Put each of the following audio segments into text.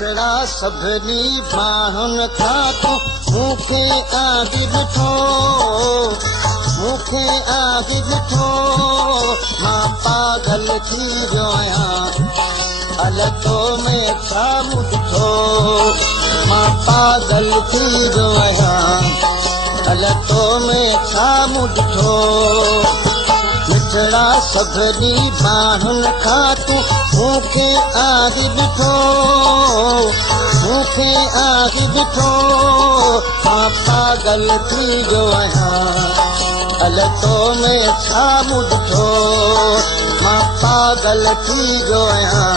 मिठड़ा सभिनी माण्हुनि खां तूं मूंखे आदि ॾिठो, मूंखे आदि ॾिठो, मां पागल थी वियो आहियां, अलॻो में छा मूं ॾिठो, मां पागल थी वियो आहियां, अलॻो में छा मूं ॾिठो। मिठड़ा सभिनी माण्हुनि खां तूं मूंखे आदि ॾिठो, मूंखे आदि ॾिठो, मां पागल थी वियो आहियां, अलॻो में छा मूं ॾिठो, मां पागल थी वियो आहियां,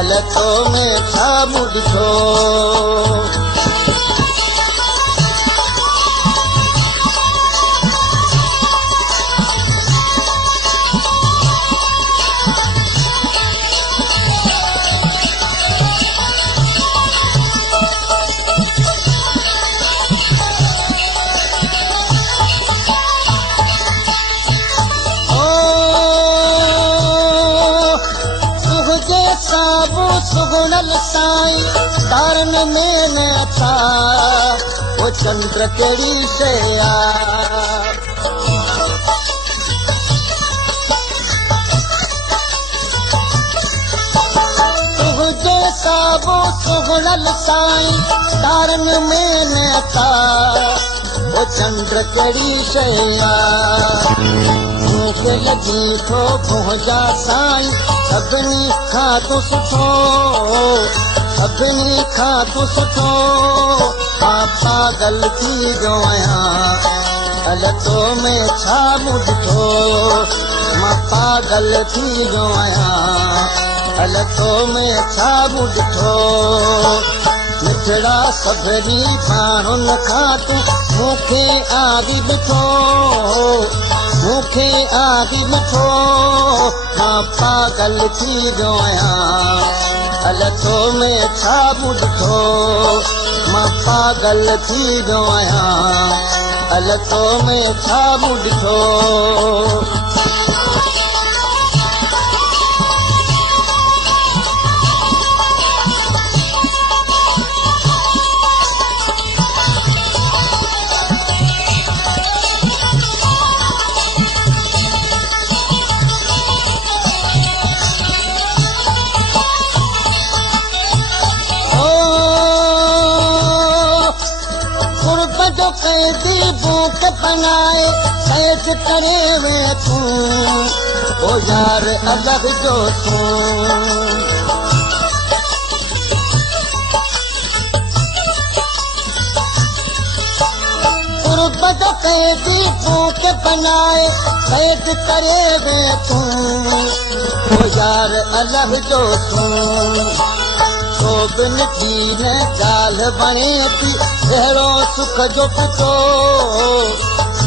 अलॻो में छा मूं ॾिठो। सुगुणल साईं तारनि में न था, वो चंद्र कहिड़ी शइ आहे, तुंहिंजे साबो सुगुणल साईं तारनि में न था, वो चंद्र कहिड़ी शइ आहे। मूंखे लॻी थो पहुचा साईं सभिनी खां तूं सुठो, सभिनी खां तूं सुठो, मां पागल थी वियो आहियां, अलॻो में छा मूं ॾिठो, मां पागल थी वियो आहियां, अलॻो में छा मूं ॾिठो। मिठड़ा सभिनी माण्हुनि खां तूं मूंखे आदि ॾिठो, मूंखे आदि ॾिठो, मां पागल थी वियो आहियां, अलॻो में छा मूं ॾिठो, मां पागल थी वियो आहियां, अलॻो में छा मूं ॾिठो। जो कैदी भूख बनाए कैद करे वे तूं, ओ यार अलॻ जो तूं, जो कैदी भूख बनाए कैद करे वे तूं, ओ यार अलॻ जो तूं। बिनती न ॻाल्हि बणे थी अहिड़ो सुख जो पितो,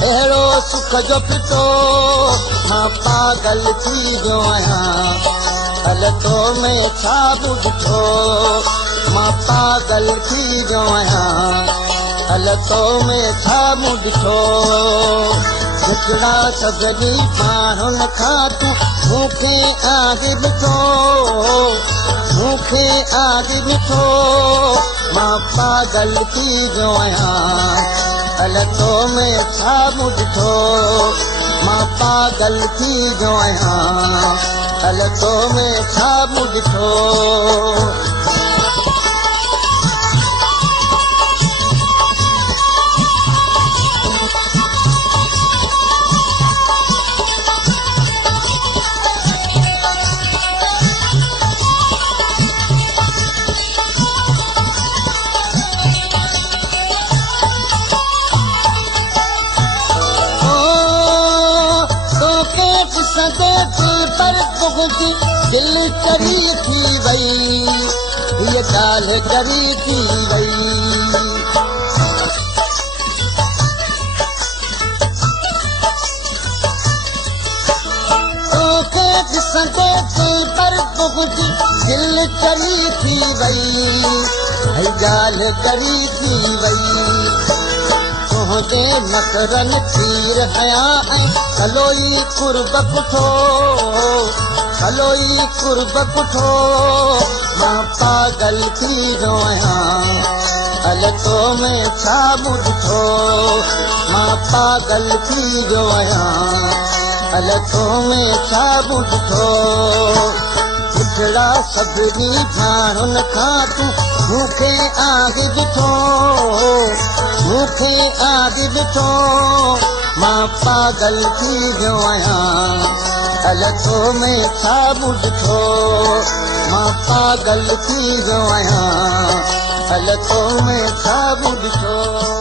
अहिड़ो सुख जो पितो, मां पागल थी वियो आहियां, अलॻो में छा मूं ॾिठो, मां पागल थी वियो आहियां, अलॻो में छा मूं ॾिठो। मिठड़ा सभिनी माण्हुनि खां तूं मूंखे आदि ॾिठो, मूंखे आदि ॾिठो, मां पागल थी वियो आहियां, अलॻो में छा मूं ॾिठो, मां पागल थी वियो आहियां, अलॻो में छा मूं ॾिठो। पर बुगदी दिल चरी थी वई, ये ॻाल्हि चरी थी वई, तोखे ॾिसंदे दिल पर बुगदी दिल चरी थी वई, ये ॻाल्हि चरी थी वई। तुंहिंजे मकरन खीर हया ऐं कलोई कुर्ब पुठो, कलोई कुर्ब पुठो, मां पागल थी वियो आहियां अल तो में छा मूं ॾिठो मां पागल थी वियो आहियां अल तो में छा मूं ॾिठो पुछड़ा सभिनी ॼाणुनि खां तूं मूंखे आदि ॾिठो मूंखे आदि ॾिठो मां पागल थी वियो आहियां अल तो में छा मूं ॾिठो मां पागल थी वियो आहियां अल तो में छा मूं ॾिठो